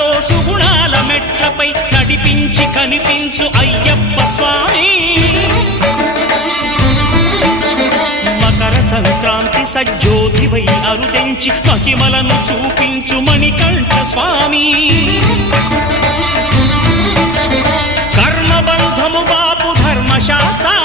సుఖాలతో సుగుణాల మెట్లపై నడిపించి కనిపించు అయ్యప్ప స్వామి. మకర సంక్రాంతి సజ్జోతివై అరుదెంచి మహిమలను చూపించు మణికంఠ స్వామి. కర్మబంధము బాపు ధర్మశాస్త్ర